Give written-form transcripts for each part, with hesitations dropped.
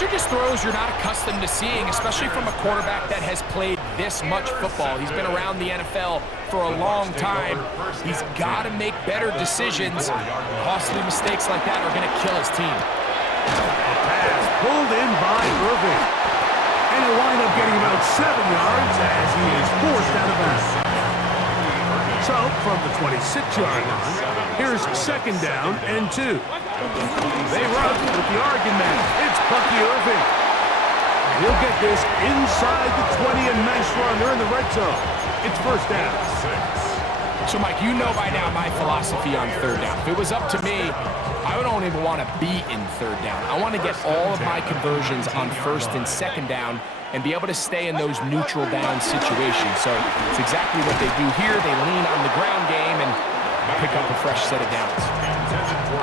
Those are just throws you're not accustomed to seeing, especially from a quarterback that has played this much football. He's been around the NFL for a long time. He's got to make better decisions. Costly mistakes like that are going to kill his team. A pass pulled in by Irving. And he'll wind up getting about 7 yards as he is forced out of bounds. So, from the 26-yard line, here's 2nd down and 2. They run with the Oregon man. It's Bucky Irving. And he'll get this inside the 20, and nice run. They're in the red zone. It's 1st down. So, Mike, you know by now my philosophy on 3rd down. If it was up to me, I don't even want to be in 3rd down. I want to get all of my conversions on 1st and 2nd down and be able to stay in those neutral down situations. So it's exactly what they do here. They lean on the ground game and pick up a fresh set of downs.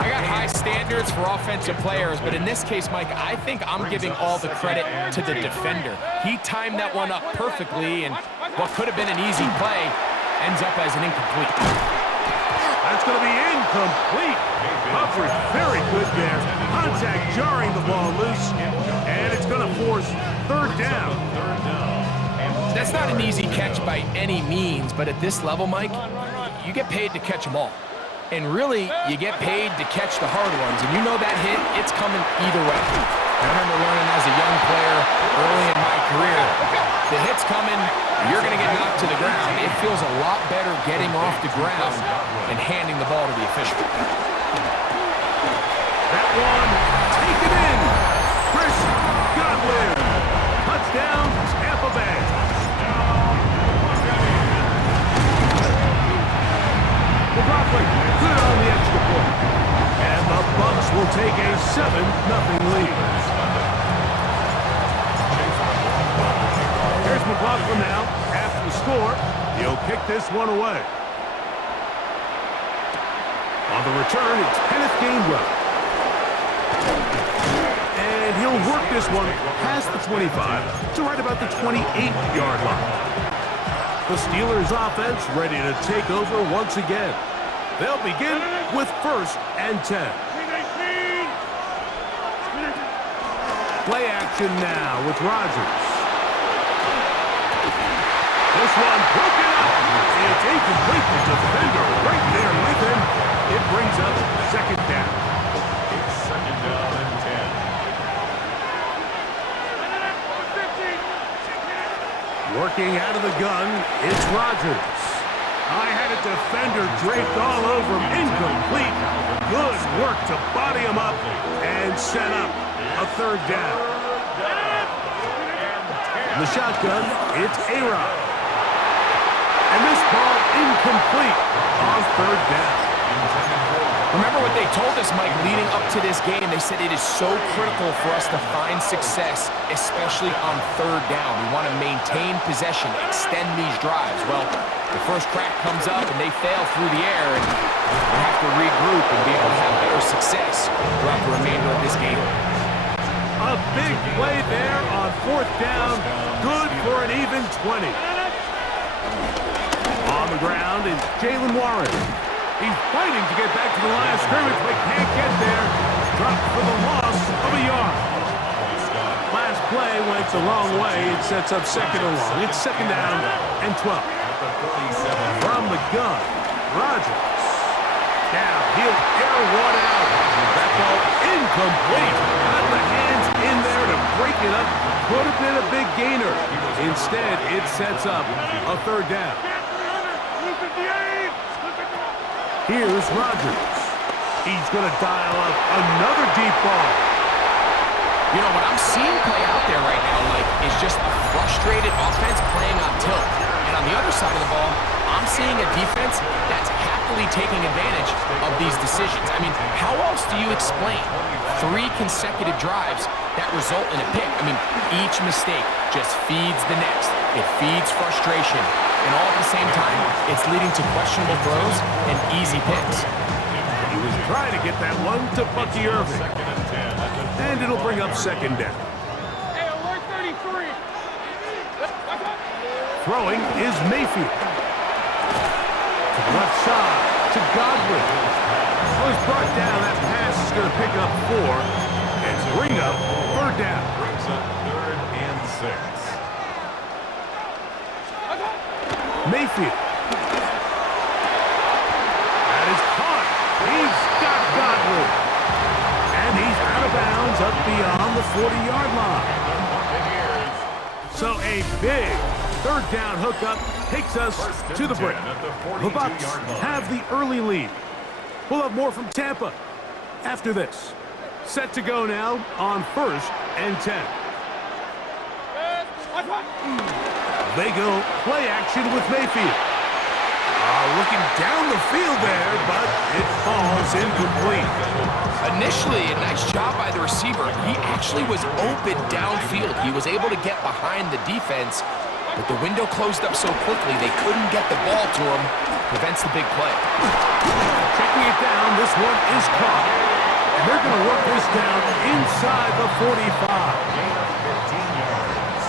I got high standards for offensive players, but in this case, Mike, I think I'm giving all the credit to the defender. He timed that one up perfectly, and what could have been an easy play ends up as an incomplete. That's going to be incomplete. Coverage very good there. Contact jarring the ball loose, and it's going to force 3rd down. That's not an easy catch by any means, but at this level, Mike, you get paid to catch them all. And really, you get paid to catch the hard ones. And you know that hit, it's coming either way. I remember learning as a young player early in my career, the hit's coming, you're going to get knocked to the ground. It feels a lot better getting off the ground and handing the ball to the official. That one, taken in. Chris Godwin. Touchdown, Tampa Bay. McLaughlin, good on the extra point. And the Bucs will take a 7-0 lead. Here's McLaughlin now. After the score, he'll kick this one away. On the return, it's Kenneth Gainwell. And he'll work this one past the 25 to right about the 28-yard line. The Steelers offense ready to take over once again. They'll begin with 1st and 10. Play action now with Rodgers. This one broken up. It's incomplete. The defender right there with him. It brings up 2nd down. It's 2nd down and 10. Working out of the gun, it's Rodgers. I had a defender draped all over him. Incomplete. Good work to body him up and set up a 3rd down. In the shotgun, it's A-Rod. And this ball incomplete on 3rd down. Remember what they told us, Mike, leading up to this game? They said it is so critical for us to find success, especially on 3rd down. We want to maintain possession, extend these drives. Well, the first crack comes up and they fail through the air, and we have to regroup and be able to have better success throughout the remainder of this game. A big play there on 4th down. Good for an even 20. On the ground is Jaylen Warren. He's fighting to get back to the line of scrimmage, but can't get there. Dropped for the loss of a yard. Last play went the wrong way. It sets up 2nd and long. It's 2nd down and 12. From the gun, Rodgers. Now he'll air one out. That ball incomplete. Got the hands in there to break it up. Could have been a big gainer. Instead, it sets up a 3rd down. Here's Rodgers. He's going to dial up another deep ball. You know, what I'm seeing play out there right now, Mike, is just a frustrated offense playing on tilt. And on the other side of the ball, I'm seeing a defense that's happily taking advantage of these decisions. I mean, how else do you explain 3 consecutive drives that result in a pick? I mean, each mistake just feeds the next. It feeds frustration. And all at the same time, it's leading to questionable throws and easy picks. He was trying to get that one to Bucky Irving. And it'll bring up 2nd down. Hey, alert 33. Throwing is Mayfield. To the left side, to Godwin. Well, he's brought down. That pass is going to pick up 4. And bring up third down. Brings up 3rd and 6. Mayfield. That is caught. He's got Godwin. And he's out of bounds up beyond the 40-yard line. So a big third down hookup takes us to the break. The Bucs have the early lead. We'll have more from Tampa after this. Set to go now on 1st and 10. They go play action with Mayfield. Looking down the field there, but it falls incomplete. Initially, a nice job by the receiver. He actually was open downfield. He was able to get behind the defense, but the window closed up so quickly they couldn't get the ball to him. Prevents the big play. Checking it down, this one is caught. And they're going to work this down inside the 45. Gain of 15 yards.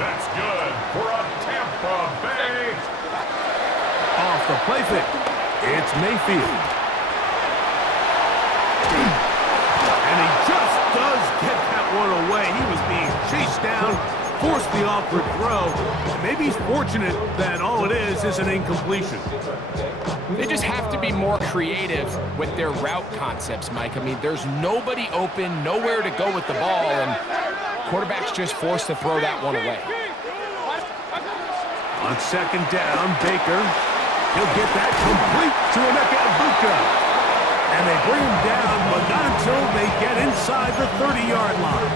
That's good for a Tampa Bay. Off the play fake, it's Mayfield. And he just does get that one away. He was being chased down, forced the awkward throw. And maybe he's fortunate that all it is an incompletion. They just have to be more creative with their route concepts, Mike. I mean, there's nobody open, nowhere to go with the ball, and quarterback's just forced to throw that one away. On 2nd down, Baker. He'll get that complete to Emeka Egbuka. And they bring him down, but not until they get inside the 30-yard line.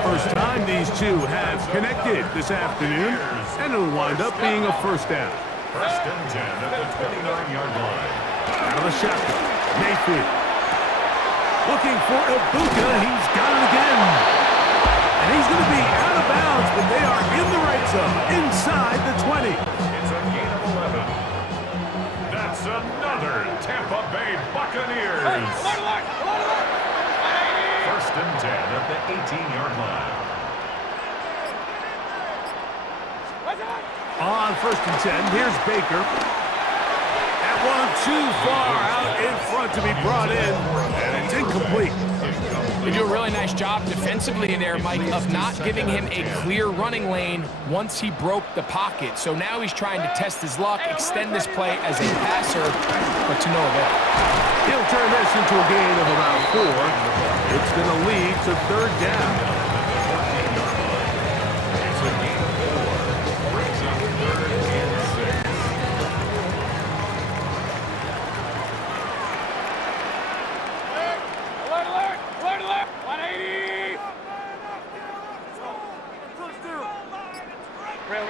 First time these two have connected this afternoon, and it'll wind up being a first down. 1st and 10 at the 29-yard line. Out of the shotgun, Mayfield. Looking for Egbuka, he's got it again. And he's going to be out of bounds, but they are in the right zone, inside the 20. It's a gain of 11. That's another Tampa Bay Buccaneers. 1st and 10 at the 18-yard line. On 1st and 10, here's Baker. That one too far out in front to be brought in, and it's incomplete. They do a really nice job defensively in there, Mike, of not giving him a clear running lane once he broke the pocket. So now he's trying to test his luck, extend this play as a passer, but to no avail. He'll turn this into a gain of about 4. It's going to lead to 3rd down. It's a gain of 4. Brings up 3rd and 6. Alert! 180! Real.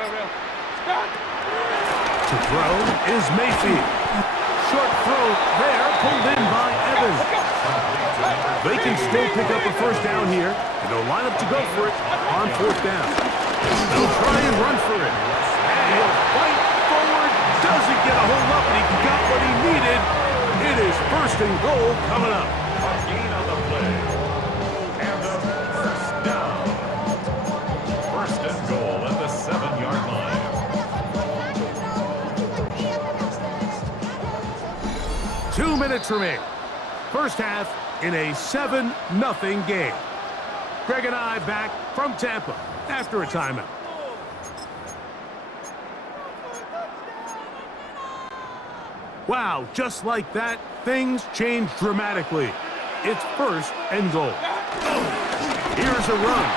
Stop! To throw is Mayfield. Short throw there, pulled in by Evans. They can still pick up a first down here, and they'll line up to go for it on 4th down. They'll try and run for it. And he'll fight forward, doesn't get a hold up, and he got what he needed. It is 1st and goal coming up. A gain on the play. And a first down. 1st and goal at the 7-yard line. 2 minutes remain. First half in a 7-0 game. Greg and I back from Tampa after a timeout. Wow, just like that, things change dramatically. It's 1st and goal. Here's a run.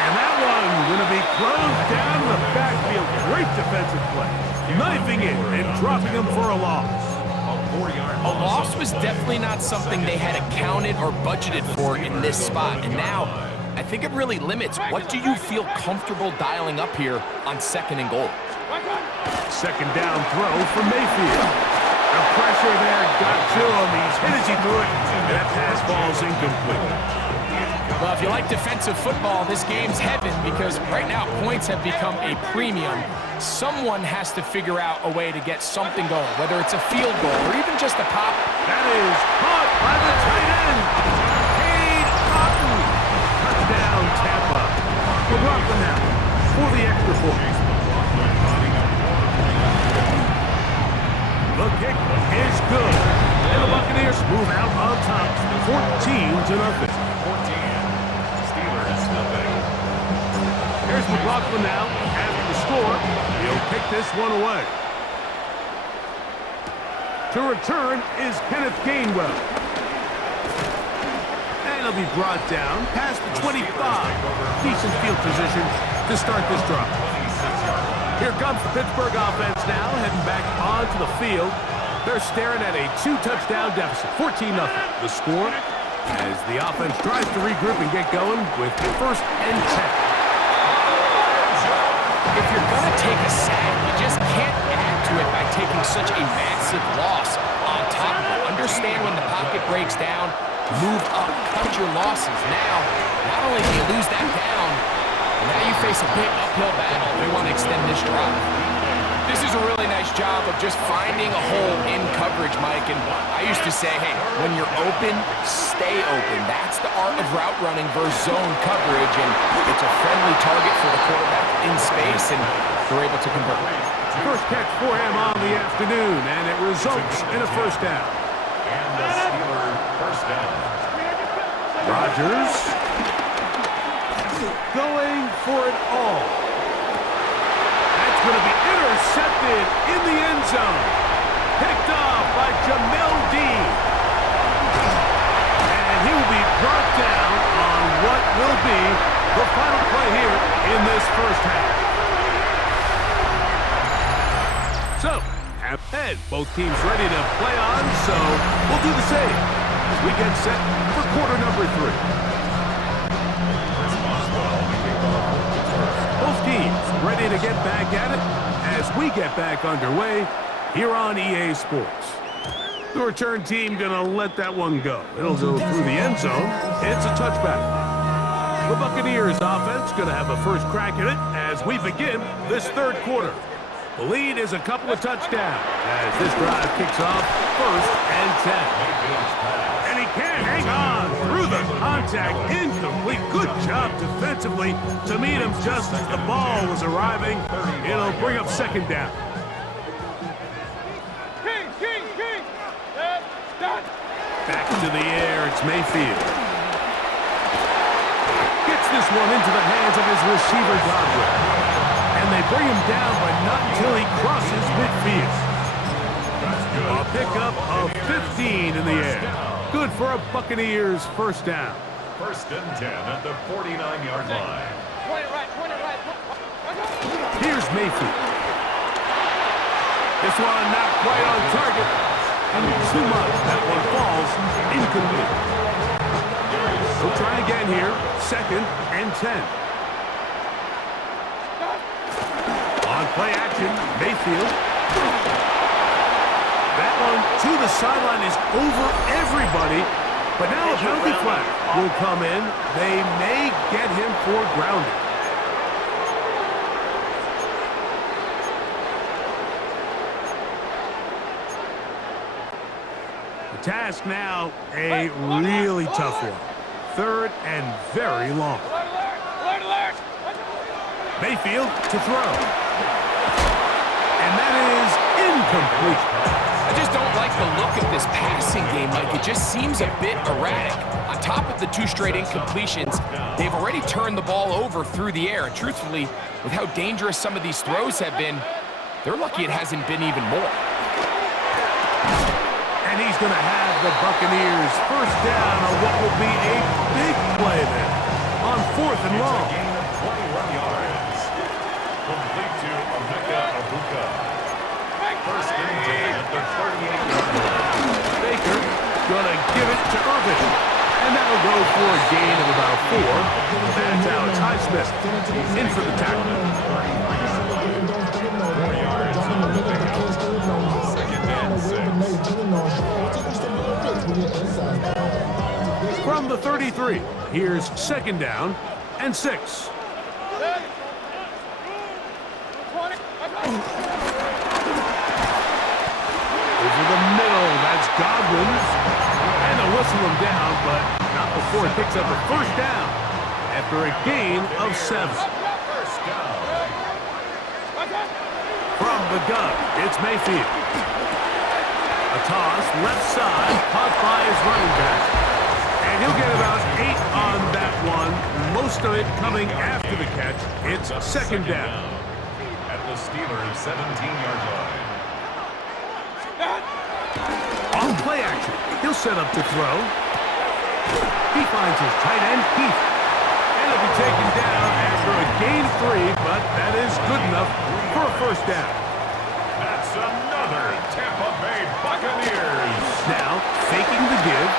And that one going to be closed down in the backfield. Great defensive play. Knifing it and dropping him for a loss. A loss was definitely not something they had accounted or budgeted for in this spot. And now, I think it really limits what do you feel comfortable dialing up here on 2nd and goal. 2nd down throw for Mayfield. The pressure there got to him. He's hit as he threw it. And that pass falls incomplete. Well, if you like defensive football, this game's heaven because right now points have become a premium. Someone has to figure out a way to get something going, whether it's a field goal or even just a pop. That is caught by the tight end. Cade Otton. Touchdown, Tampa. McLaughlin now for the extra point. The kick is good. And the Buccaneers move out on top, 14-0. 14. Steelers, nothing. Here's McLaughlin now. After the score, he'll pick this one away. To return is Kenneth Gainwell. And he'll be brought down past the 25. Decent field position to start this drive. Here comes the Pittsburgh offense now, heading back onto the field. They're staring at a 2-touchdown deficit, 14-0. The score as the offense tries to regroup and get going with 1st and 10. If you're going to take a sack, you just can't add to it by taking such a massive loss on top of it. Understand when the pocket breaks down, move up, cut your losses. Now, not only do you lose that down, but now you face a big uphill battle if you want to extend this drive. This is a really nice job of just finding a hole in coverage, Mike. And I used to say, hey, when you're open, stay open. That's the art of route running versus zone coverage. And it's a friendly target for the quarterback in space, and they're able to convert. First catch for him on the afternoon, and it results in a 1st down. And the Steelers first down. Rodgers going for it all. That's going to be intercepted in the end zone. Picked off by Jamel Dean. And he will be brought down on what will be the final play here in this 1st half. So, half head. Both teams ready to play on, so we'll do the same as we get set for quarter number 3. Both teams ready to get back at it as we get back underway here on EA Sports. The return team gonna let that one go. It'll go through the end zone. It's a touchback. The Buccaneers offense gonna have a first crack at it as we begin this 3rd quarter. The lead is a couple of touchdowns as this drive kicks off 1st and 10. And he can't hang on through the contact. Incomplete. Good job defensively to meet him just as the ball was arriving. It'll bring up 2nd down. King. Start. Back to the air. It's Mayfield. Gets this one into the hands of his receiver, Godwin. And they bring him down, but not until he crosses midfield. A pickup of 15 in the air. Good for a Buccaneers 1st down. 1st and 10 at the 49-yard line. Point it right. Here's Mayfield. This one not quite on target. And too much. That one falls incomplete. We'll try again here. 2nd and 10. On play action, Mayfield. That one to the sideline is over everybody. But now a penalty flag will come in. They may get him for grounding. The task now, a really tough one. 3rd and very long. Alert. Mayfield to throw. And that is incomplete. I just don't like the look of this passing game, Mike. It just seems a bit erratic. On top of the 2 straight incompletions, they've already turned the ball over through the air. And truthfully, with how dangerous some of these throws have been, they're lucky it hasn't been even more. And he's going to have the Buccaneers 1st down on what will be a big play there on 4th and long. 21 yards. Complete to Emeka Abuka. 1st and 10 at the 38-yard line. Baker going to give it to Irvin. And that'll go for a gain of about 4. That's Alex Highsmith in for the tackle. 4 yards on the pickup. 2nd and 6. From the 33, here's 2nd down and 6. Over the middle, that's Godwin. And they'll whistle him down, but not before it picks up a 1st down after a gain of 7. From the gun, it's Mayfield. A toss, left side, caught by his running back. And he'll get about 8 on that one. Most of it coming after the catch. It's second down. At the Steelers' 17-yard line. On play action, he'll set up to throw. He finds his tight end, Keith. And he'll be taken down after a gain of 3, but that is good enough for a first down. That's another Tampa Bay Buccaneers. Now, faking the give.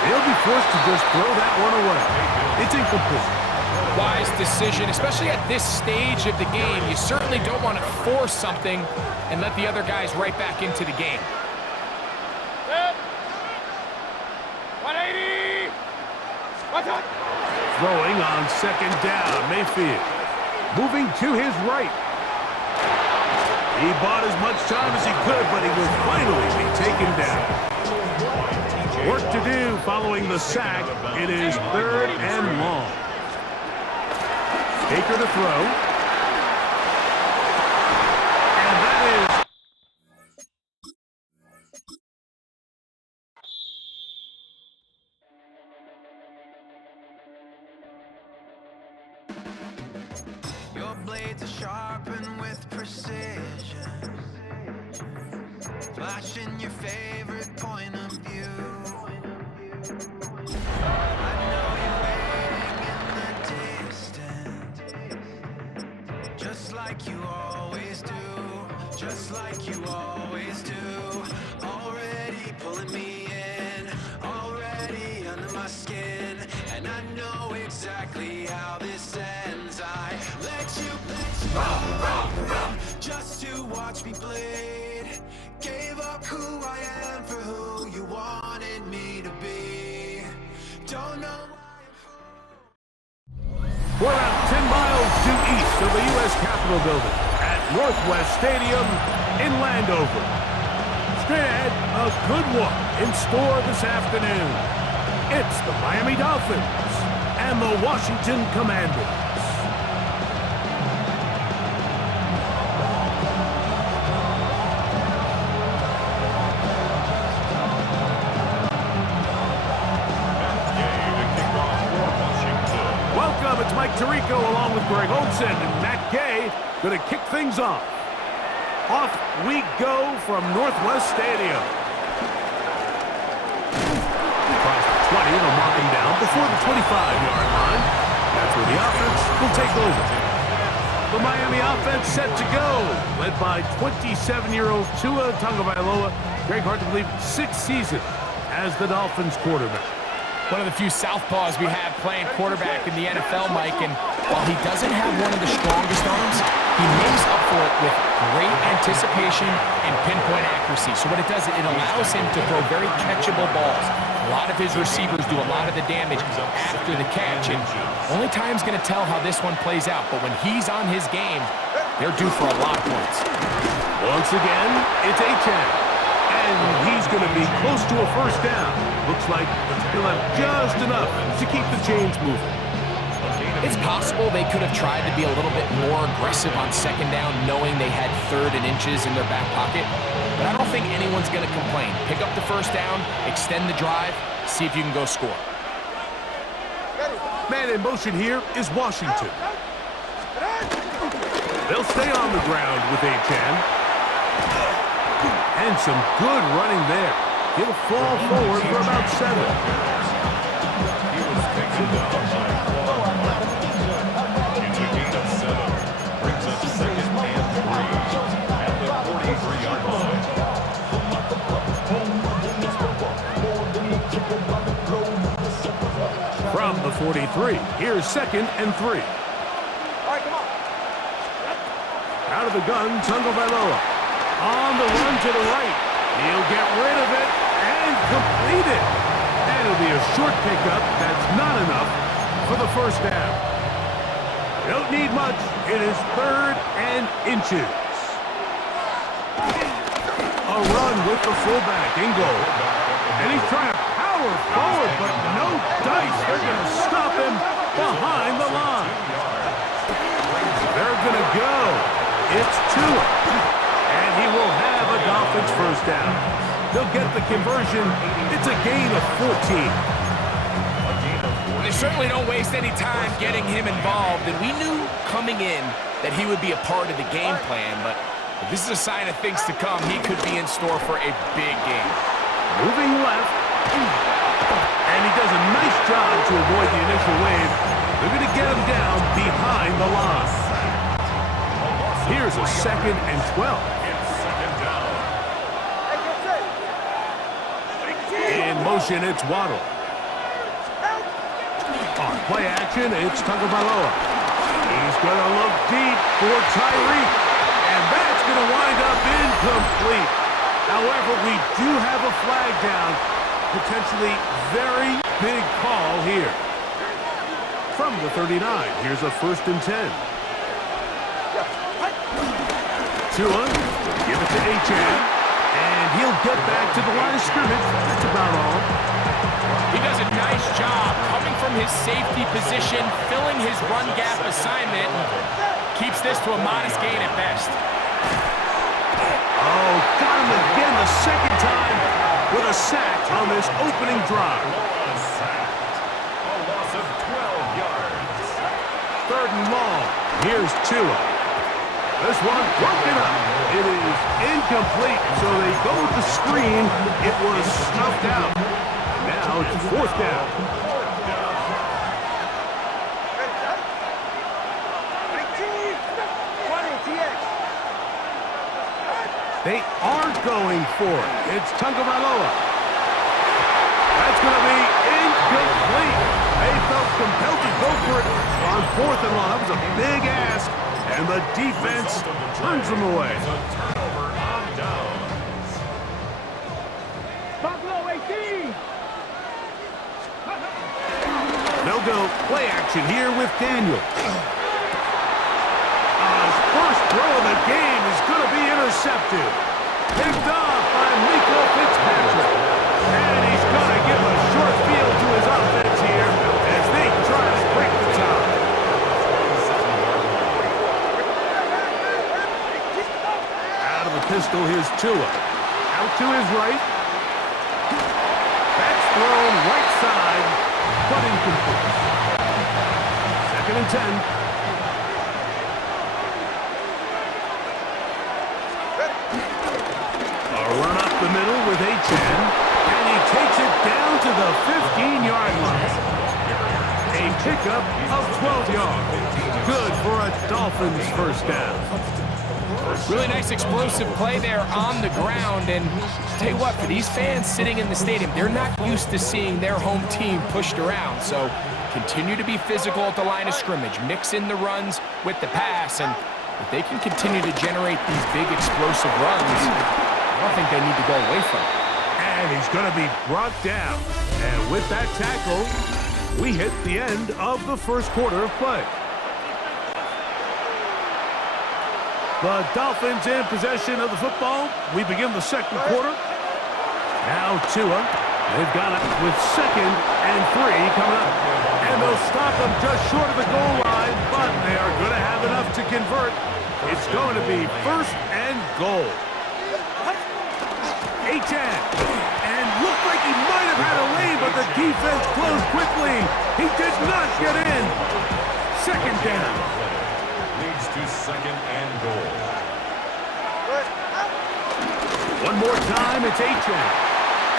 They'll be forced to just throw that one away. It's incomplete. Wise decision, especially at this stage of the game. You certainly don't want to force something and let the other guys right back into the game. 180. What's up? Throwing on second down, Mayfield. Moving to his right. He bought as much time as he could, but he will finally be taken down. Work to do following the sack. It is third and long. Baker to throw. And that is... Your blades are sharpened with precision, flashing your favorite point of view. I know you're waiting in the distance, just like you always do, just like you always do. Already pulling me in, already under my skin, and I know exactly how this ends. I let you run, just to watch me bleed. Gave up who I am for who you wanted me to be. Don't know why. We're about 10 miles due east of the U.S. Capitol Building at Northwest Stadium in Landover. Straight ahead, a good one in store this afternoon. It's the Miami Dolphins and the Washington Commanders. Welcome, it's Mike Tirico along with Greg Olsen and Matt Gay going to kick things off. Off we go from Northwest Stadium. Across the 20, they'll mark him down before the 25-yard line. That's where the offense will take over. The Miami offense set to go, led by 27-year-old Tua Tagovailoa. Greg, hard to believe, 6th season as the Dolphins quarterback. One of the few southpaws we have playing quarterback in the NFL, Mike, and while he doesn't have one of the strongest arms, he makes up for it with great anticipation and pinpoint accuracy. So what it does, it allows him to throw very catchable balls. A lot of his receivers do a lot of the damage after the catch, and only time's going to tell how this one plays out. But when he's on his game, they're due for a lot of points. Once again, it's Achane. And he's going to be close to a first down. Looks like he'll have just enough to keep the chains moving. It's possible they could have tried to be a little bit more aggressive on second down, knowing they had 3rd and inches in their back pocket. But I don't think anyone's going to complain. Pick up the first down, extend the drive, see if you can go score. Man in motion here is Washington. They'll stay on the ground with Achane. And some good running there. He'll fall forward for about 7. He was taken down by 4. It's a gain of 7. Brings up 2nd and 3 at the 43-yard line. From the 43, here's 2nd and 3. All right, come on. Out of the gun, Tagovailoa. On the run to the right. He'll get rid of it and complete it. And it'll be a short pickup. That's not enough for the first down. Don't need much. It is 3rd and inches. A run with the fullback in goal. And he's trying to power forward, but no dice. They're going to stop him behind the line. They're going to go. It's Tua. And he will first down. They'll get the conversion. It's a gain of 14. They certainly don't waste any time getting him involved, and we knew coming in that he would be a part of the game plan, but if this is a sign of things to come, he could be in store for a big game. Moving left, and he does a nice job to avoid the initial wave. They're going to get him down behind the line. Here's a 2nd and 12. In motion, it's Waddle. On play action, it's Tagovailoa. He's going to look deep for Tyreek, and that's going to wind up incomplete. However, we do have a flag down. Potentially very big call here. From the 39, here's a 1st and 10. Tua, give it to Achane, and he'll get back to the line of scrimmage. That's about all. He does a nice job coming from his safety position, filling his run gap assignment, keeps this to a modest gain at best. Oh, got him again the 2nd time with a sack on this opening drive. A loss of 12 yards. 3rd and long. Here's Tua. This one broken up. It is incomplete, so they go with the screen. It was snuffed out. Now it's 4th down. They are going for it. It's Tagovailoa. That's going to be incomplete. They felt compelled to go for it on 4th and long. That was a big ask, and the defense turns them away. A turnover on downs. They'll go play action here with Daniel. His first throw of the game is going to be intercepted. Picked off by Miko Fitzpatrick. And he's going to give a short field to his offense here as they try to break the top. Out of the pistol, here's Tua. Out to his right. That's thrown right side, but incomplete. 2nd and 10. Run up the middle with Achane, and he takes it down to the 15-yard line. A pickup of 12 yards. Good for a Dolphins first down. Really nice explosive play there on the ground, and tell you what, for these fans sitting in the stadium, they're not used to seeing their home team pushed around, so continue to be physical at the line of scrimmage, mix in the runs with the pass, and if they can continue to generate these big explosive runs, I don't think they need to go away from it. And he's going to be brought down. And with that tackle, we hit the end of the 1st quarter of play. The Dolphins in possession of the football. We begin the 2nd quarter. Now Tua. They've got it with 2nd and 3 coming up. And they'll stop them just short of the goal line, but they are going to have enough to convert. It's going to be 1st and goal. Achane, and looked like he might have had a lane, but the defense closed quickly. He did not get in. 2nd down. Leads to 2nd and goal. One more time, it's Achane.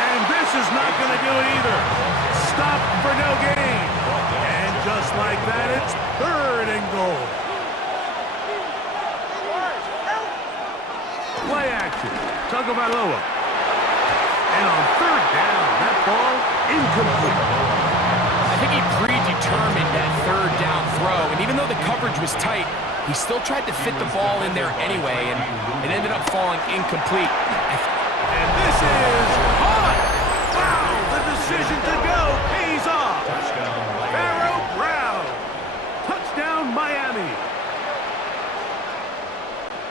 And this is not going to do it either. Stop for no gain. And just like that, it's 3rd and goal. Play action. Tagovailoa. And on 3rd down, that ball incomplete. I think he predetermined that 3rd down throw, and even though the coverage was tight, he still tried to fit the ball in there anyway, and it ended up falling incomplete. And this is hot! Wow, the decision to go pays off. Pharaoh Brown. Touchdown, Miami.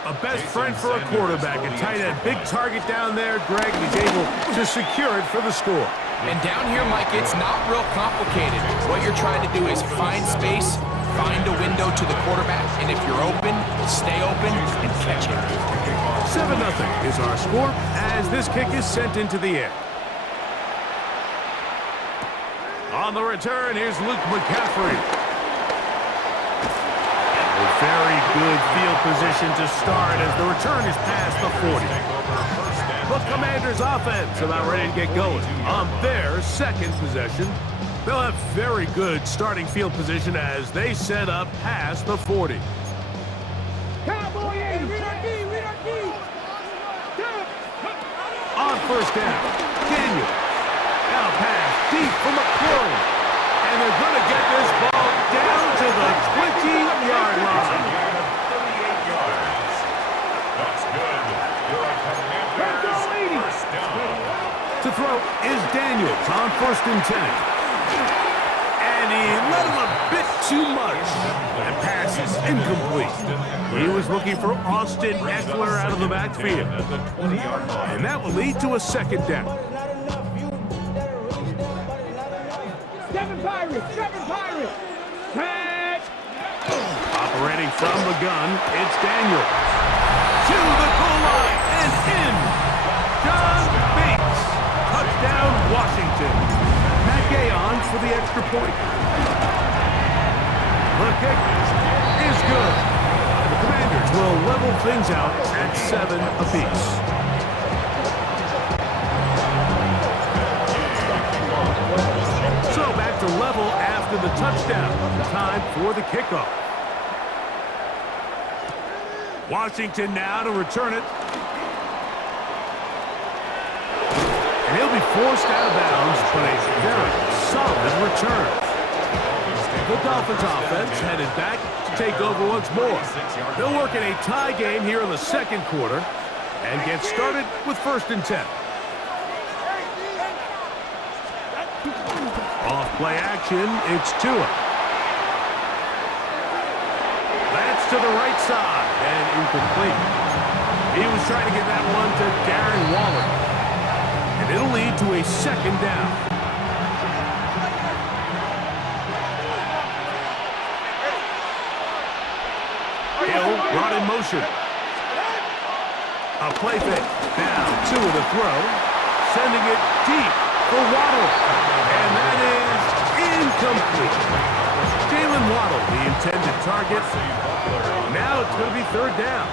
A best friend for a quarterback, a tight end. Big target down there, Greg. He's able to secure it for the score. And down here, Mike, it's not real complicated. What you're trying to do is find space, find a window to the quarterback, and if you're open, stay open and catch it. 7-0. is our score as this kick is sent into the air. On the return, here's Luke McCaffrey. A very good field position to start as the return is past the 40. The Commanders' offense about ready to get going on their second possession. They'll have very good starting field position as they set up past the 40. On first down, Daniels. Now a pass deep for McClure. And they're going to get this ball down to the 20-yard line. 38 yards. That's good. You're a Commanders first down. To throw is Daniels on 1st and 10. And he let him a bit too much. And pass is incomplete. He was looking for Austin Eckler out of the backfield. And that will lead to a second down. Seven Pirates! Catch! Operating from the gun, it's Daniels. To the goal line and in. John Bates. Touchdown, Washington. Matt Gay on for the extra point. The kick is good. The Commanders will level things out at 7 apiece. So back to level after the touchdown. Time for the kickoff. Washington now to return it. And he'll be forced out of bounds, but a very solid return. The Dolphins offense headed back to take over once more. They'll work in a tie game here in the second quarter and get started with 1st and 10. Off play action, it's Tua. That's to the right side and incomplete. He was trying to get that one to Darren Waller. And it'll lead to a second down. Hill brought in motion. A play fake. Now Tua to throw. Sending it deep for Waddle. And that is incomplete. Jalen Waddle, the intended target. Now it's going to be 3rd down.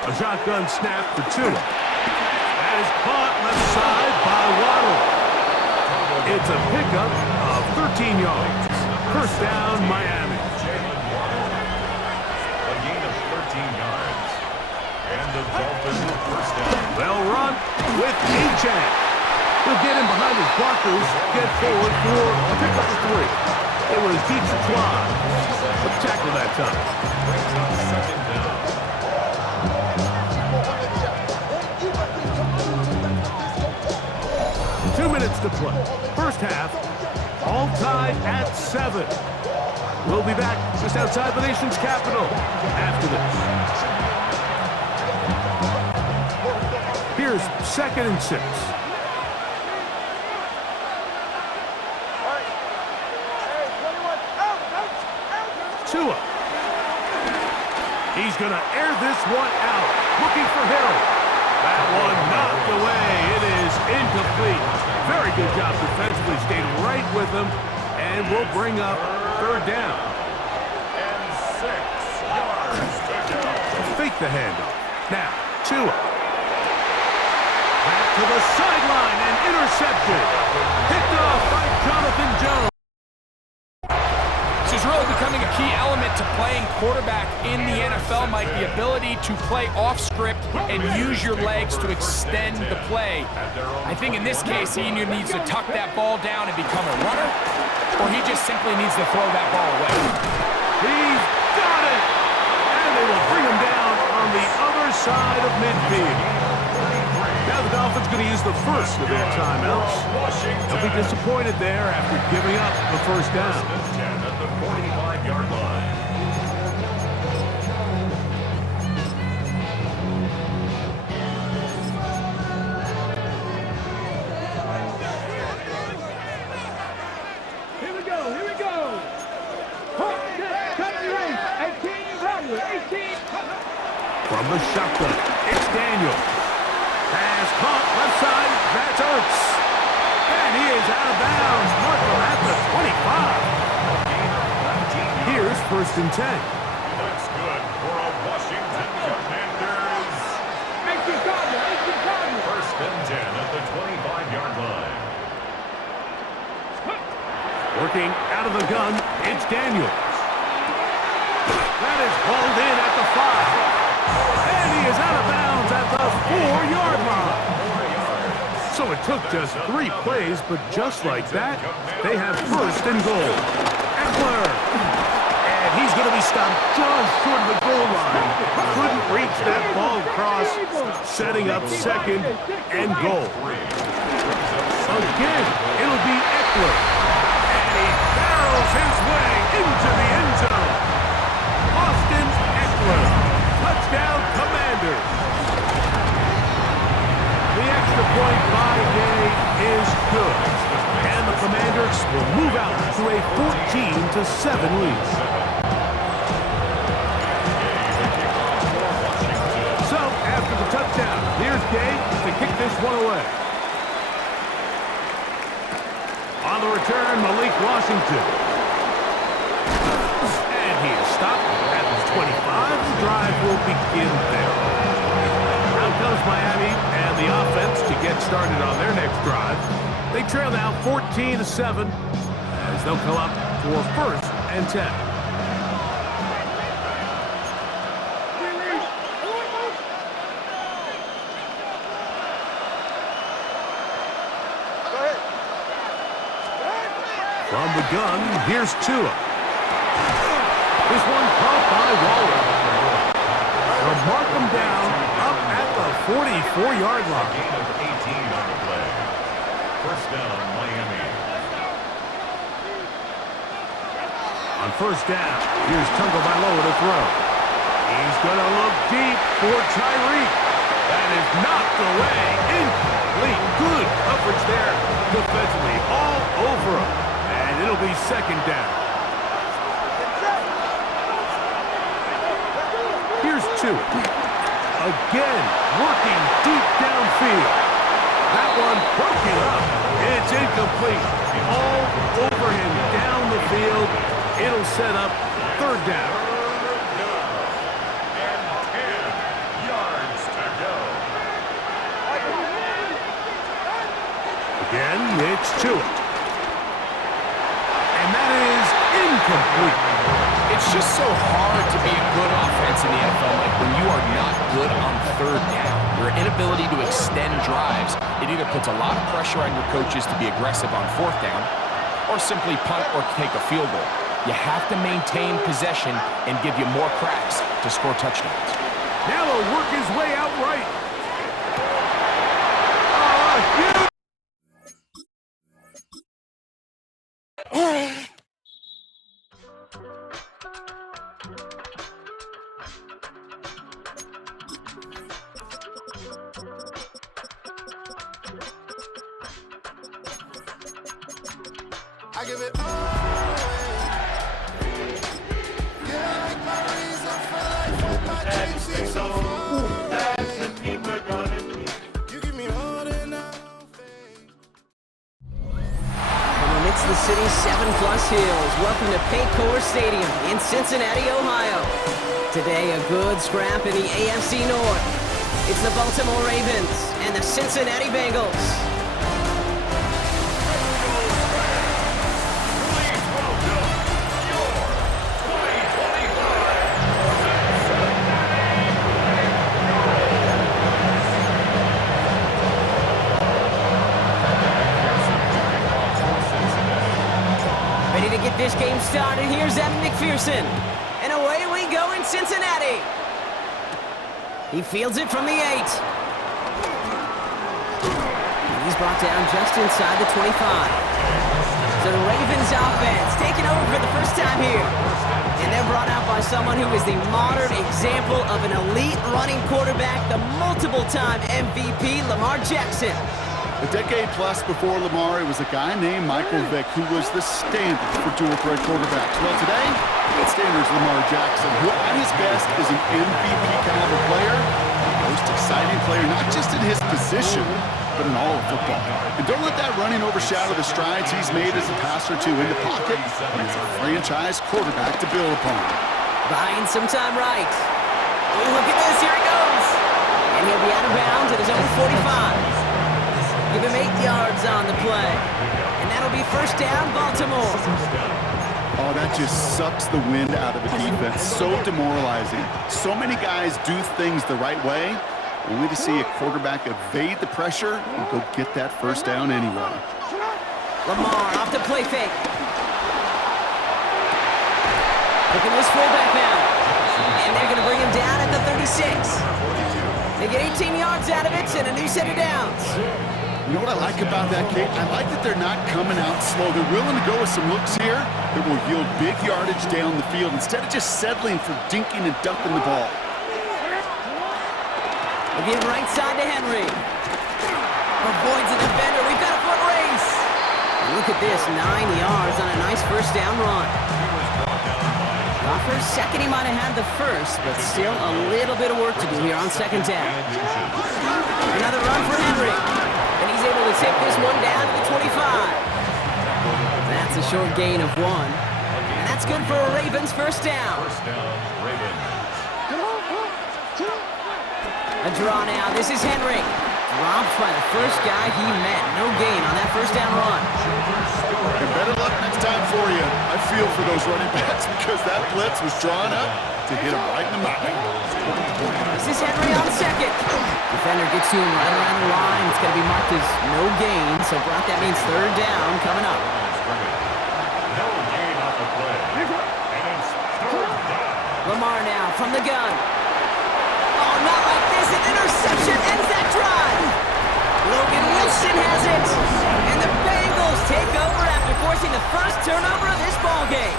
A shotgun snap for Tua. That is caught left side by Waddle. It's a pickup of 13 yards. 1st down, Miami. A gain of 13 yards. And the Dolphins with 1st down. They'll run with Achane. He'll get him behind his blockers, get forward for a pickup of 3. It was Dietrich with the tackle that time. Brings up 2nd down. 2 minutes to play. First half, all tied at 7. We'll be back just outside the nation's capital after this. Here's 2nd and 6. Tua. He's going to air this one out. Looking for Hill. That one knocked away. It is incomplete. Very good job defensively. Stayed right with him. And we'll bring up 3rd down. And 6 yards to go. Fake the handoff. Now, Tua. Back to the sideline and interception. Picked off by Jonathan Jones. This is really becoming a key element to playing quarterback in the NFL, Mike, the ability to play off script and use your legs to extend the play. I think in this case, he either needs to tuck that ball down and become a runner, or he just simply needs to throw that ball away. He's got it! And they will bring him down on the other side of midfield. Now the Dolphins going to use the first of their timeouts. They'll be disappointed there after giving up the 1st down. 10 at the 45-yard line. Here we go. Cut the race. 18 From the shotgun, it's Daniel. Pass caught left side. That's Ertz. And he is out of bounds. Mark him at the 25. Here's 1st and 10. That's good for a Washington Commanders. 1st and 10 at the 25-yard line. Working out of the gun, it's Daniels. That is hauled in at the 5. And he is out of bounds at the 4-yard line. So it took just 3 plays, but just like that, they have 1st and goal. Eckler. And he's going to be stopped just short of the goal line. Couldn't reach that ball across, setting up 2nd and goal. Again, it'll be Eckler. And he barrels his way into the end zone. Austin Eckler. Touchdown, Commanders. The extra point by Gay is good. And the Commanders will move out to a 14-7 lead. So, after the touchdown, here's Gay to kick this one away. On the return, Malik Washington. And he is stopped at the 25. The drive will begin there. Out goes Miami and the offense to get started on their next drive. They trail now 14-7 as they'll come up for 1st and 10. From the gun, here's Tua. This one caught by Waller. They'll mark him down up at the 44-yard line. Gain of 18 on the play. 1st down, Miami. On 1st down, here's Tagovailoa to throw. He's going to look deep for Tyreek. That is knocked away. Incomplete. Good coverage there defensively. All over him. And it'll be 2nd down. Here's Tua. Again, working deep downfield. That one broken up. It's incomplete. All over him down the field. It'll set up 3rd down. And 10 yards to go. Again, it's Tua. And that is incomplete. It's just so hard to be a good offense in the NFL, Mike, when you are not good on 3rd down. Your inability to extend drives, it either puts a lot of pressure on your coaches to be aggressive on 4th down or simply punt or take a field goal. You have to maintain possession and give you more cracks to score touchdowns. Now he'll work his way out right. I give it all away. You're like my reason for life when my dreams seem so far away. You give me more than I'll fake. From amidst the city's 7+ hills, welcome to Paycor Stadium in Cincinnati, Ohio. Today, a good scrap in the AFC North. It's the Baltimore Ravens and the Cincinnati Bengals. Ready to get this game started. Here's Evan McPherson. And away we go in Cincinnati. He fields it from the 8. He's brought down just inside the 25. So the Ravens offense taking over for the first time here. And they're brought out by someone who is the modern example of an elite running quarterback, the multiple-time MVP, Lamar Jackson. A decade plus before Lamar, it was a guy named Michael Vick who was the standard for dual-threat quarterbacks. Well, today, it's standards, Lamar Jackson, who at his best is an MVP caliber player, the most exciting player, not just in his position, but in all of football. And don't let that running overshadow the strides he's made as a passer too in the pocket and as a franchise quarterback to build upon. Buying some time right. Oh, look at this, here he goes. And he'll be out of bounds at his own 45. Give him 8 yards on the play. And that'll be first down, Baltimore. Oh, that just sucks the wind out of the defense. So demoralizing. So many guys do things the right way, only to see a quarterback evade the pressure and go get that first down anyway. Lamar off the play fake. Look at this fullback now. And they're going to bring him down at the 36. They get 18 yards out of it and a new set of downs. You know what I like about that, Kate? I like that they're not coming out slow. They're willing to go with some looks here that will yield big yardage down the field instead of just settling for dinking and dunking the ball. Again, right side to Henry. Avoids the defender. We've got a foot race. And look at this, 9 yards on a nice first down run. Not for a second, he might have had the first, but still a little bit of work to do here on second down. Another run for Henry. And he's able to take this one down to the 25. That's a short gain of 1. And that's good for a Ravens first down. A draw now. This is Henry. Dropped by the first guy he met. No gain on that first down run. And better luck next time for you. I feel for those running backs because that blitz was drawn up to hit him right in the mouth. This is Henry on second. Defender gets to him right around the line. It's going to be marked as no gain. So, Brock, that means third down coming up. No gain on the play. And it's third down. Lamar now from the gun. Oh, not like this. An interception ends that drive. Logan Wilson has it. And the Bengals take over after forcing the first turnover of this ballgame.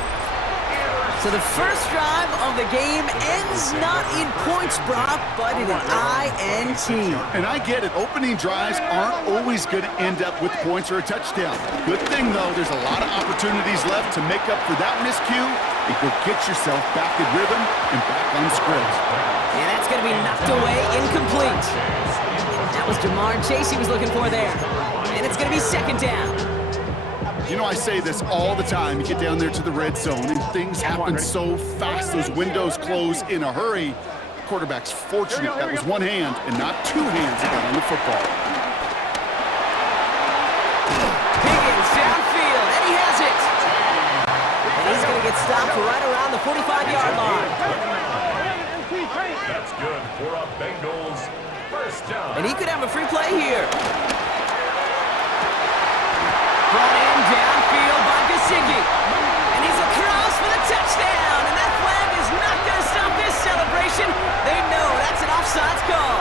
So the first drive of the game ends not in points, Brock, but in an INT. And I get it. Opening drives aren't always going to end up with points or a touchdown. Good thing, though, there's a lot of opportunities left to make up for that miscue and go get yourself back in rhythm and back on script. And that's going to be knocked away, incomplete. That was Jamar Chase he was looking for there. And it's going to be second down. You know, I say this all the time. You get down there to the red zone, and things happen so fast. Those windows close in a hurry. The quarterback's fortunate that was one hand and not two hands that got on the football. Higgins downfield, and he has it. And he's going to get stopped right around the 45-yard line. That's good for a Bengals first down. And he could have a free play here. Brought in downfield by Gesicki. And he's across for the touchdown. And that flag is not going to stop this celebration. They know that's an offsides call.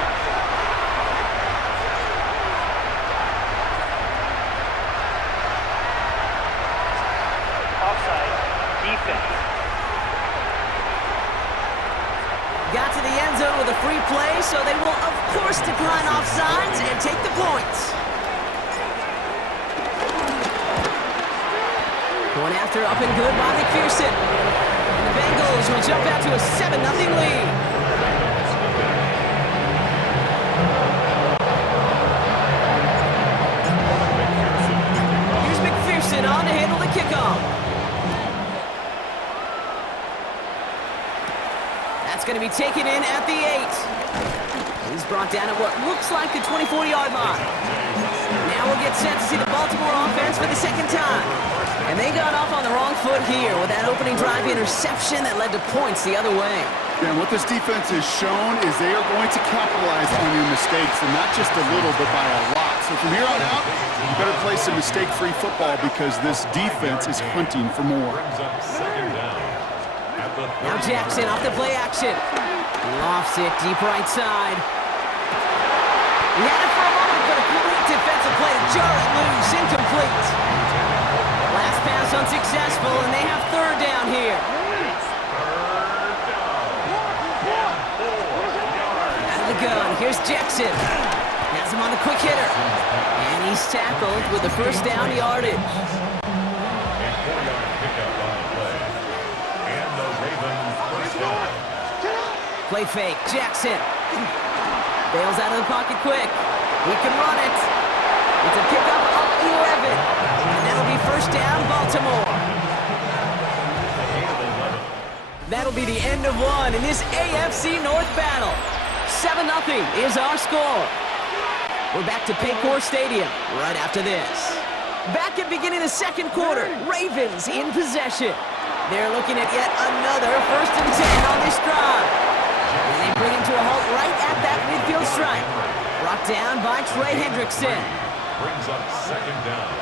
Offside. Defense. Got to the end zone with a free play, so they will, of course, decline offsides and take the points. Going after up and good by McPherson. And the Bengals will jump out to a 7-0 lead. Here's McPherson on to handle the kickoff. That's going to be taken in at the 8. He's brought down at what looks like the 24-yard line. Now we'll get set to see the Baltimore offense for the second time. And they got off on the wrong foot here with that opening drive interception that led to points the other way. Yeah, and what this defense has shown is they are going to capitalize on your mistakes, and not just a little, but by a lot. So from here on out, you better play some mistake-free football because this defense is hunting for more. Now Jackson off the play action. He lofts it deep right side. He had it for a moment, but a great defensive play to jar it loose, incomplete. Last pass unsuccessful, and they have third down here. Out of the gun, here's Jackson. Has him on the quick hitter. And he's tackled with the first down yardage. A 4-yard pickup on the play. And the Play fake, Jackson. Bails out of the pocket quick. He can run it. It's a pickup of 11. And that'll be first down, Baltimore. That'll be the end of one in this AFC North battle. 7-0 is our score. We're back to Paycor Stadium right after this. Back at beginning of the second quarter, Ravens in possession. They're looking at yet another 1st and 10 on this drive. And they bring him to a halt right at that midfield stripe. Brought down by Trey Hendrickson. Brings up second down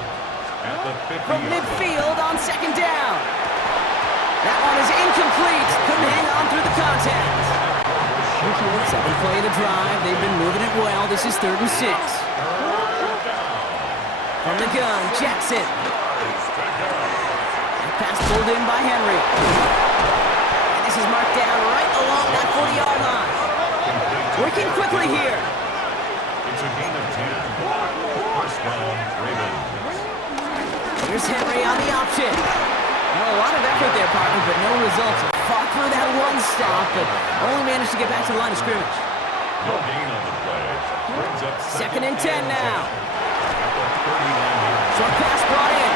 at the 50. From midfield on second down. That one is incomplete. Couldn't hang on through the contact. Second play of the drive. They've been moving it well. This is 3rd and 6. From the gun, Jackson. That pass pulled in by Henry. And this is marked down right along that 40-yard line. Working quickly here. It's a gain of 10. First down, Ravens. Here's Henry on the option. Well, a lot of effort there, partner, but no results. Fought through that one stop, but only managed to get back to the line of scrimmage. No gain on the play. Brings up Second and 10 now. At the 39. Short pass brought in.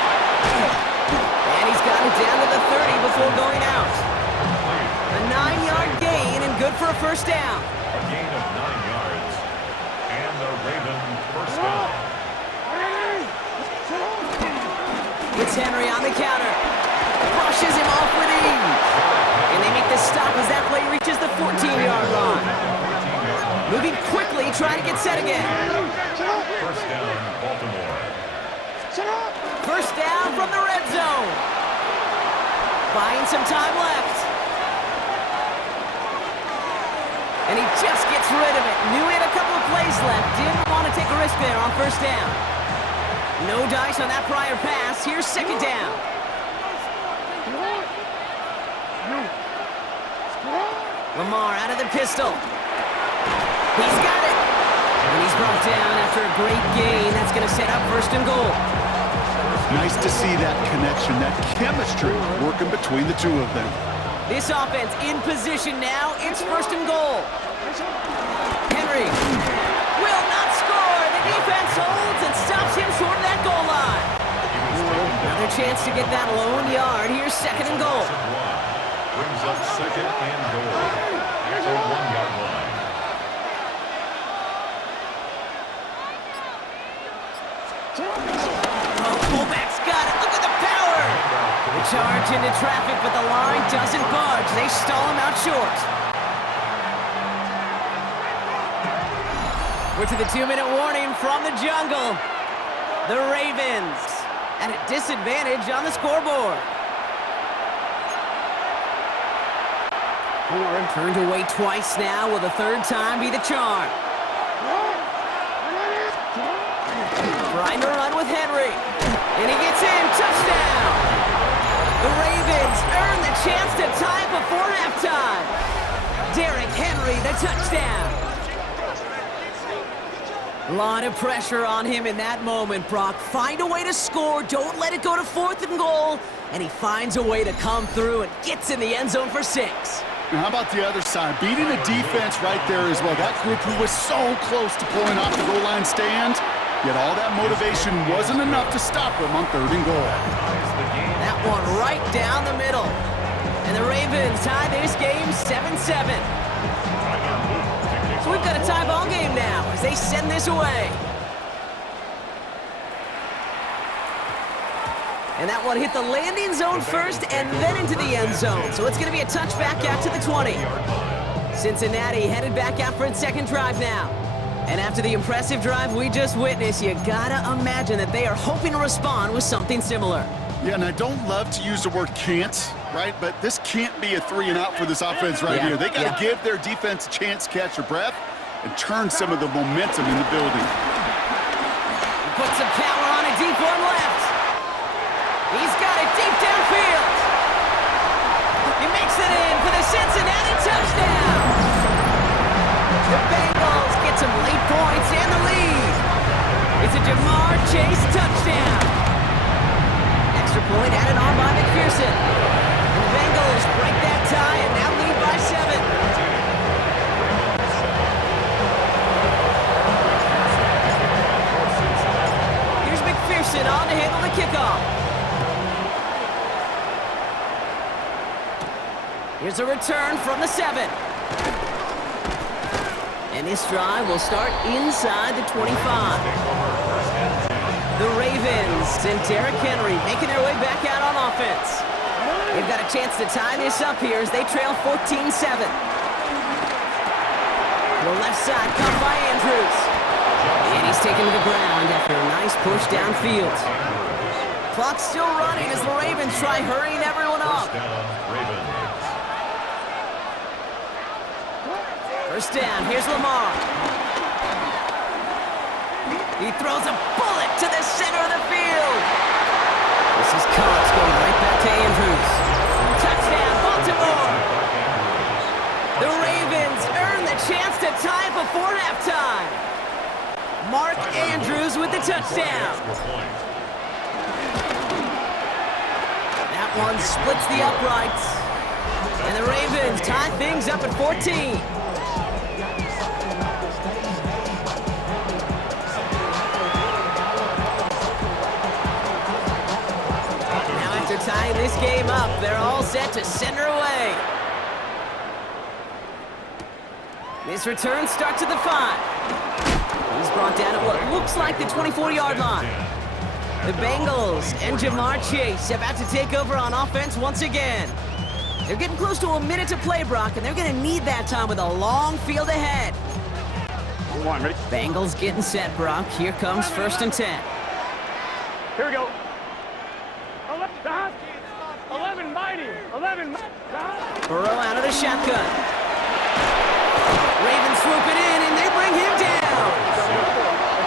And he's got it down to the 30 before going out. A 9-yard gain and good for a first down. A gain of 9 yards. And the Ravens first down. It's Henry on the counter. Brushes him off with ease. And they make the stop as that play reaches the 14-yard line. Moving quickly, trying to get set again. First down, Baltimore. First down from the red zone. Buying some time left. And he just gets rid of it. Knew he had a couple of plays left. Didn't want to take a risk there on first down. No dice on that prior pass. Here's second down. Lamar out of the pistol. He's got it. And he's brought down after a great gain. That's going to set up 1st and goal. Nice to see that connection, that chemistry working between the two of them. This offense in position now. It's 1st and goal. Henry will not score. The defense holds and stops him short of that goal line. Another chance to get that lone yard. Here's 2nd and goal. Brings up 2nd and goal at the 1-yard line. Oh, fullback's got it. Look at the power. The charge into traffic, but the line doesn't budge. They stall him out short. We're to the 2-minute warning from the jungle. The Ravens at a disadvantage on the scoreboard. Turned away twice now. Will the 3rd time be the charm? Trying to run with Henry. And he gets in. Touchdown! The Ravens earn the chance to tie before halftime. Derrick Henry, the touchdown. A lot of pressure on him in that moment, Brock. Find a way to score. Don't let it go to 4th and goal. And he finds a way to come through and gets in the end zone for 6. Now how about the other side? Beating a defense right there as well. That group who was so close to pulling off the goal line stand, yet all that motivation wasn't enough to stop them on 3rd and goal. That one right down the middle. And the Ravens tie this game 7-7. So we've got a tie ball game now as they send this away. And that one hit the landing zone first and then into the end zone. So it's going to be a touchback out to the 20. Cincinnati headed back out for its 2nd drive now. And after the impressive drive we just witnessed, you gotta imagine that they are hoping to respond with something similar. Yeah, and I don't love to use the word can't, right? But this can't be a 3-and-out for this offense right here. They got to give their defense a chance to catch their breath and turn some of the momentum in the building. He puts some power on a deep one left. He's got it deep downfield. He makes it in for the Cincinnati touchdown. The Bengals get some late points and the lead. It's a Jamar Chase touchdown. Extra point added on by McPherson. And the Bengals break that tie and now lead by 7. Here's a return from the 7. And this drive will start inside the 25. The Ravens and Derrick Henry making their way back out on offense. They've got a chance to tie this up here as they trail 14-7. The left side caught by Andrews. And he's taken to the ground after a nice push downfield. Clock's still running as the Ravens try hurrying everyone up. First down, here's Lamar. He throws a bullet to the center of the field. This is Cox going right back to Andrews. Touchdown, Baltimore. The Ravens earn the chance to tie before halftime. Mark Andrews with the touchdown. That one splits the uprights. And the Ravens tie things up at 14. Now after tying this game up, they're all set to send her away. This return starts at the 5. He's brought down at what looks like the 24-yard line. The Bengals and Jamar Chase about to take over on offense once again. They're getting close to a minute to play, Brock, and they're going to need that time with a long field ahead. Bengals getting set, Brock. Here comes 1st and 10. Here we go. 11 mighty. 11 Burrow out of the shotgun. Ravens swoop it in, and they bring him down.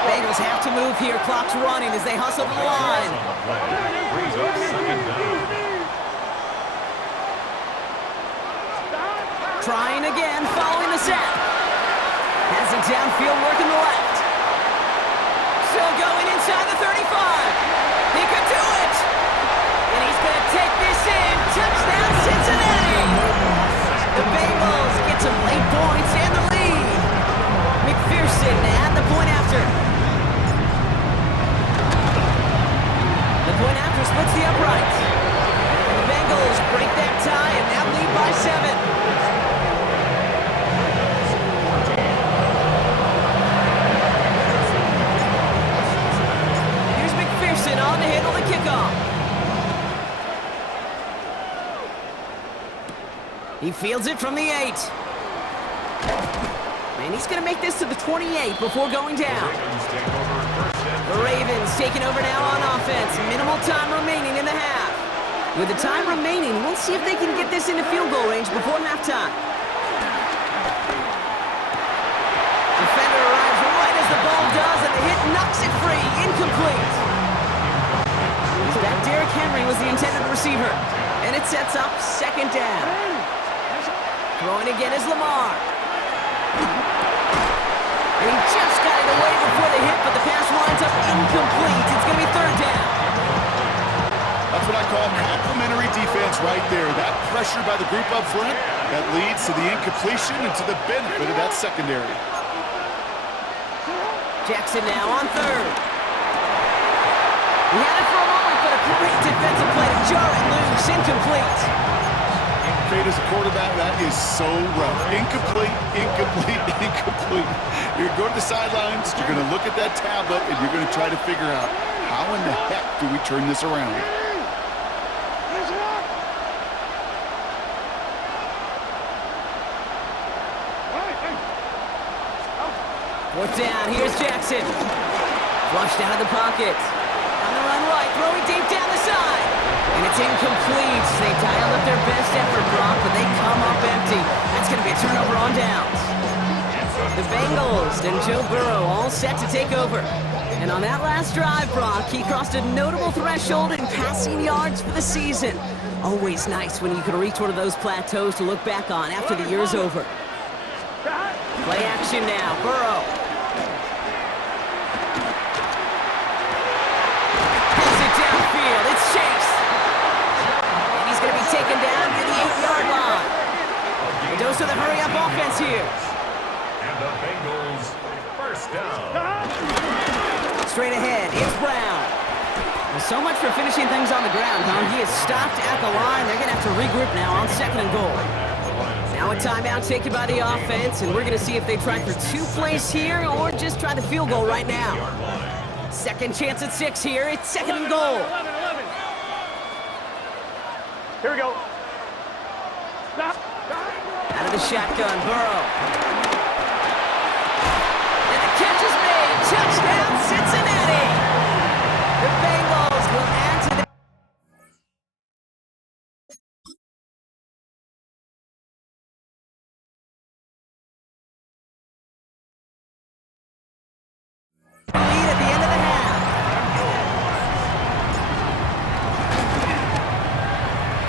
Bengals have to move here. Clock's running as they hustle to the line. Trying again, following the set. Has it downfield, working the left. Still going inside the 35. He could do it. And he's going to take this in. Touchdown, Cincinnati. The Bengals get some late points and the lead. McPherson at the point after. The point after splits the uprights. And the Bengals break that tie and now lead by 7. On to handle the kickoff. He fields it from the 8. And he's going to make this to the 28 before going down. The Ravens taking over now on offense. Minimal time remaining in the half. With the time remaining, we'll see if they can get this into field goal range before halftime. Defender arrives right as the ball does, and the hit knocks it free. Incomplete. That Derrick Henry was the intended receiver. And it sets up 2nd down. Throwing again is Lamar. And he just got it away before the hit, but the pass winds up incomplete. It's going to be 3rd down. That's what I call complimentary defense right there. That pressure by the group up front, that leads to the incompletion and to the benefit of that secondary. Jackson now on 3rd. He had it for a moment, but a great defensive play to jar it loose. Incomplete. Great as a quarterback, that is so rough. Incomplete, incomplete, incomplete. You're going to go to the sidelines, you're going to look at that tablet, and you're going to try to figure out how in the heck do we turn this around. 4th down, here's Jackson. Flushed out of the pocket. On the run right, throwing deep down the side. And it's incomplete. They dialed up their best effort, Brock, but they come up empty. That's going to be a turnover on downs. The Bengals and Joe Burrow all set to take over. And on that last drive, Brock, he crossed a notable threshold in passing yards for the season. Always nice when you can reach one of those plateaus to look back on after the year's over. Play action now, Burrow. Downfield, it's Chase. And he's going to be taken down near the 8-yard line. A dose of the hurry-up offense here. And the Bengals, 1st down. Straight ahead, it's Brown. Well, so much for finishing things on the ground, huh? He is stopped at the line. They're going to have to regroup now on 2nd and goal. Now a timeout taken by the offense, and we're going to see if they try for 2 plays here or just try the field goal right now. Second chance at 6 here. It's second and goal. 11. Here we go. Out of the shotgun, Burrow. And the catch is made. Touchdown, Cincinnati. The Bengals will add to the lead at the end of the half.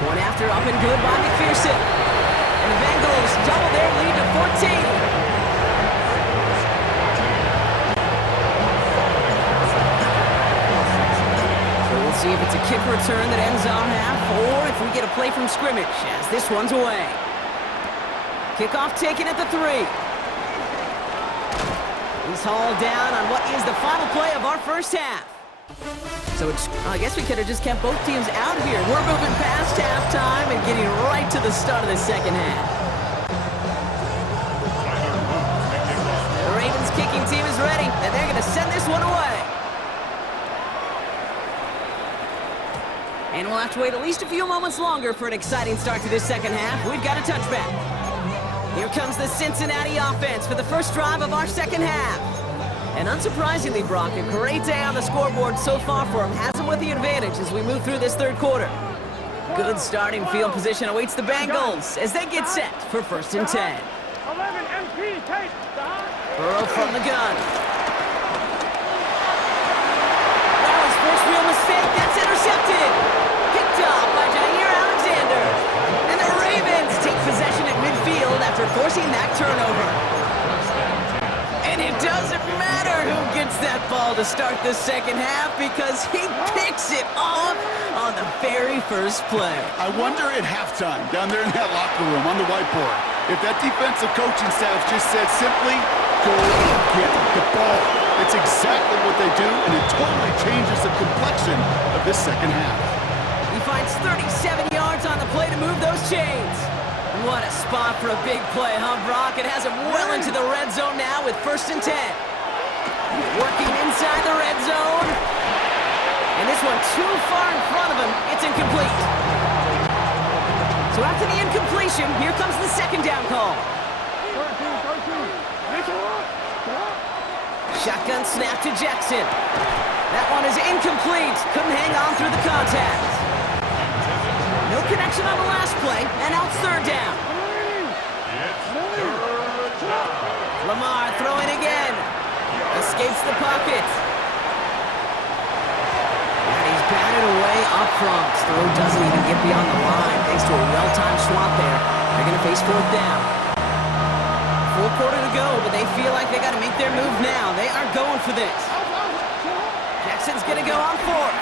One after, up and good by McPherson. And the Bengals double their lead to 14. So we'll see if it's a kick return that ends our half, or if we get a play from scrimmage, as this one's away. Kickoff taken at the 3. He's hauled down on what is the final play of our first half. So I guess we could have just kept both teams out here. We're moving past halftime and getting right to the start of the second half. The Ravens kicking team is ready, and they're going to send this one away. And we'll have to wait at least a few moments longer for an exciting start to this second half. We've got a touchback. Here comes the Cincinnati offense for the first drive of our second half. And unsurprisingly, Brock, a great day on the scoreboard so far for him. Has him with the advantage as we move through this third quarter. Good starting field position awaits the Bengals as they get set for 1st and 10. 11 MP, tape. Burrow from the gun. That was first real mistake. That's intercepted. Picked off by Jair Alexander. And the Ravens take possession at midfield after forcing that turnover. And it doesn't matter who gets that ball to start the second half because he picks it off on the very first play. I wonder at halftime, down there in that locker room on the whiteboard, if that defensive coaching staff just said simply, go and get the ball. It's exactly what they do, and it totally changes the complexion of this second half. He finds 37 yards on the play to move those chains. What a spot for a big play, huh, Brock? It has him well into the red zone now with 1st and 10. Working inside the red zone. And this one too far in front of him. It's incomplete. So after the incompletion, here comes the second down call. Shotgun snap to Jackson. That one is incomplete. Couldn't hang on through the contact. No connection on the last play, and now it's 3rd down. Lamar throwing again. Escapes the pocket. And he's batted away up front. Throw doesn't even get beyond the line thanks to a well-timed swat there. They're going to face 4th down. Full quarter to go, but they feel like they got to make their move now. They are going for this. Jackson's going to go on 4th.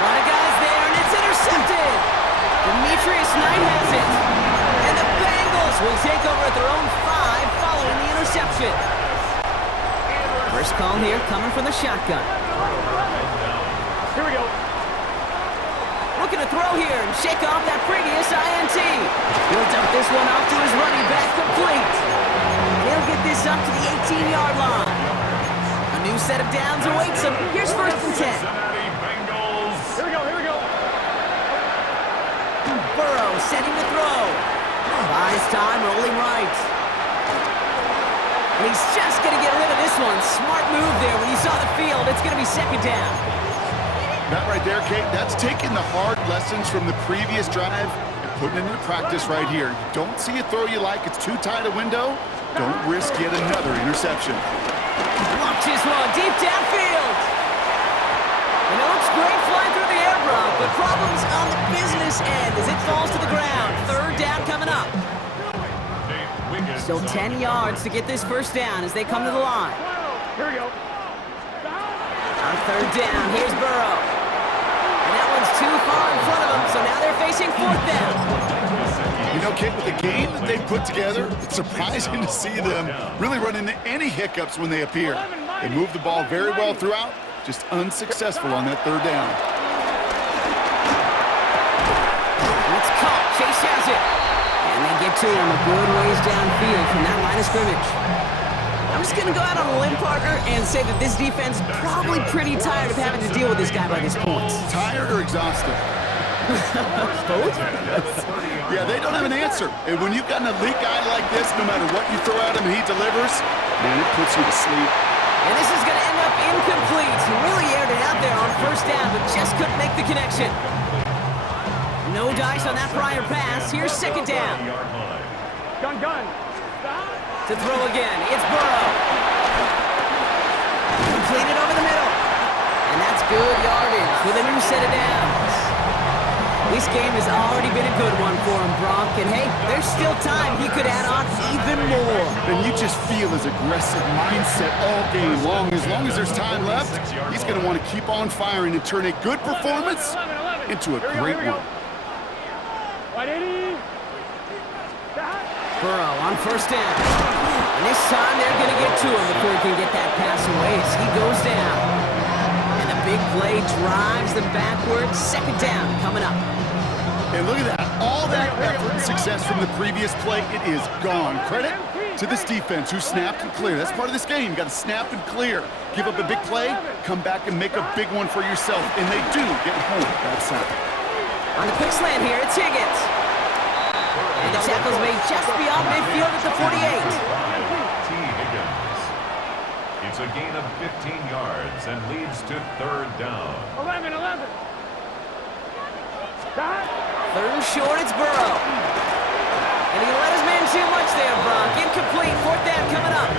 A lot of guys there, and it's intercepted. Demetrius Knight has it. And the Bengals will take over at their own 5 following the interception. First call here coming from the shotgun. Here we go. Looking to throw here and shake off that previous INT. He'll dump this one off to his running back, complete. And he'll get this up to the 18-yard line. A new set of downs awaits him. Here's 1st and 10. Here we go. Burrow setting to throw. Buys time, rolling right. And he's just going to get rid of this one. Smart move there when he saw the field. It's going to be 2nd down. That right there, Kate, that's taking the hard lessons from the previous drive and putting it into practice right here. You don't see a throw you like, it's too tight a window, don't risk yet another interception. Launches one deep downfield. And it looks great flying through the air, Brock, but problems on the business end as it falls to the ground. 3rd down coming up. Still 10 yards to get this 1st down as they come to the line. Here we go. On 3rd down, here's Burrow. And that one's too far in front of them, so now they're facing 4th down. You know, Kate, with the game that they've put together, it's surprising to see them really run into any hiccups when they appear. They move the ball very well throughout, just unsuccessful on that 3rd down. It's caught. Chase has it. And to him a good ways downfield from that line of scrimmage. I'm just going to go out on a limb, partner, and say that this defense is probably pretty tired of having to deal with this guy by this point. Tired or exhausted? Both? Yeah, they don't have an answer. And when you've got an elite guy like this, no matter what you throw at him, he delivers, man, it puts you to sleep. And this is going to end up incomplete. He really aired it out there on first down, but just couldn't make the connection. No dice on that prior pass. Here's second down. Gun. To throw again, it's Burrow. Completed over the middle. And that's good yardage with a new set of downs. This game has already been a good one for him, Brock. And hey, there's still time he could add on even more. And you just feel his aggressive mindset all game long. As long as there's time left, he's going to want to keep on firing and turn a good performance into a great one. Burrow on first down. And this time they're going to get to him before he can get that pass away as he goes down. And the big play drives them backwards. Second down coming up. And look at that. All that effort and success from the previous play, it is gone. Credit to this defense who snapped and cleared. That's part of this game. You got to snap and clear. Give up a big play, come back and make a big one for yourself. And they do get home that side. On the quick slant here, it's Higgins. And the tackle's made just beyond midfield at the 48. It's a gain of 15 yards and leads to third down. 11. Third and short, it's Burrow. And he let his man too much there, Brock. Incomplete, fourth down coming up.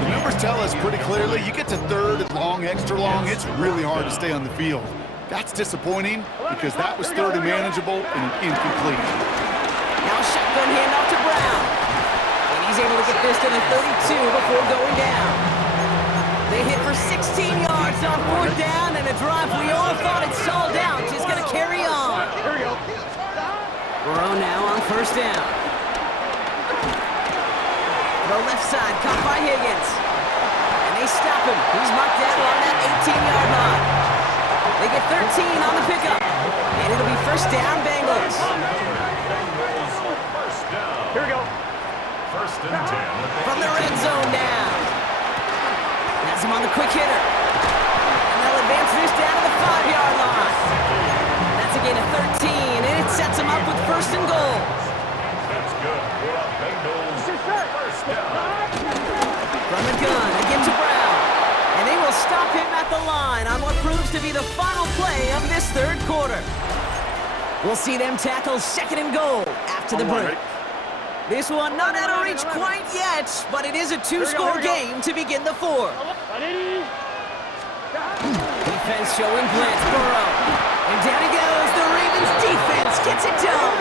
The numbers tell us pretty clearly, you get to third and long, extra long, it's really hard to stay on the field. That's disappointing because that was third and manageable and an incomplete. Now shotgun handoff to Brown. And he's able to get this to the 32 before going down. They hit for 16 yards on fourth down, and a drive we all thought it stalled out is going to carry on. Here we go. Burrow now on first down. Throw left side, caught by Higgins. And they stop him. He's marked down on that 18-yard line. They get 13 on the pickup. And it'll be first down, Bengals. Here we go. First and 10. From the red zone now. Has him on the quick hitter. And they'll advance this down to the 5-yard line. That's a gain of 13, and it sets him up with first and goal. That's good for the Bengals. First down. From the gun, again to Brown. And they will stop him at the line on what proves to be the final play of this third quarter. We'll see them tackle second and goal after the break. This one not out of reach quite yet, but it is a two-score game to begin the fourth. Defense showing blitz, Burrow. And down he goes. The Ravens defense gets it done.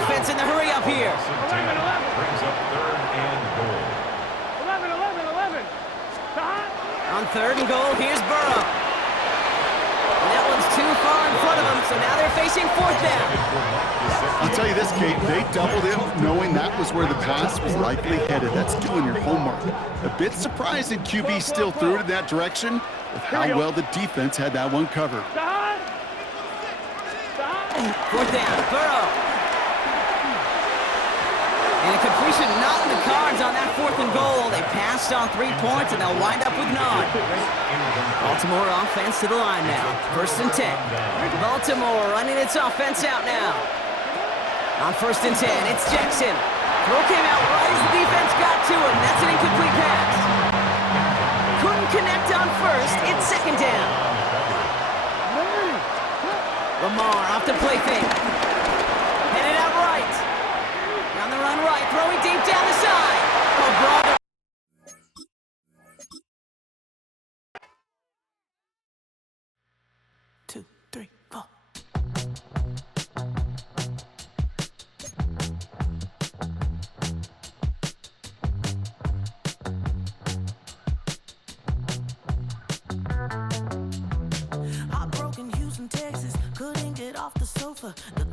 Offense in the hurry up here. Brings up third and goal. 11. On third and goal, here's Burrow. And that one's too far in front of him, so now they're facing fourth down. I'll tell you this, Kate, they doubled him knowing that was where the pass was likely headed. That's doing your homework. A bit surprising QB still threw it in that direction with how well the defense had that one covered. Fourth down, Burrow. And a completion not in the cards on that fourth and goal. They passed on 3 points, and they'll wind up with none. Baltimore offense to the line now. First and 10. Baltimore running its offense out now. On first and 10, it's Jackson. Throw came out right as the defense got to him. That's an incomplete pass. Couldn't connect on first. It's second down. Lamar off the play fake. Headed out right. On the run right, throwing deep down the side. Oh, brother. Two, three, four. Heartbroken Houston, Texas, couldn't get off the sofa. The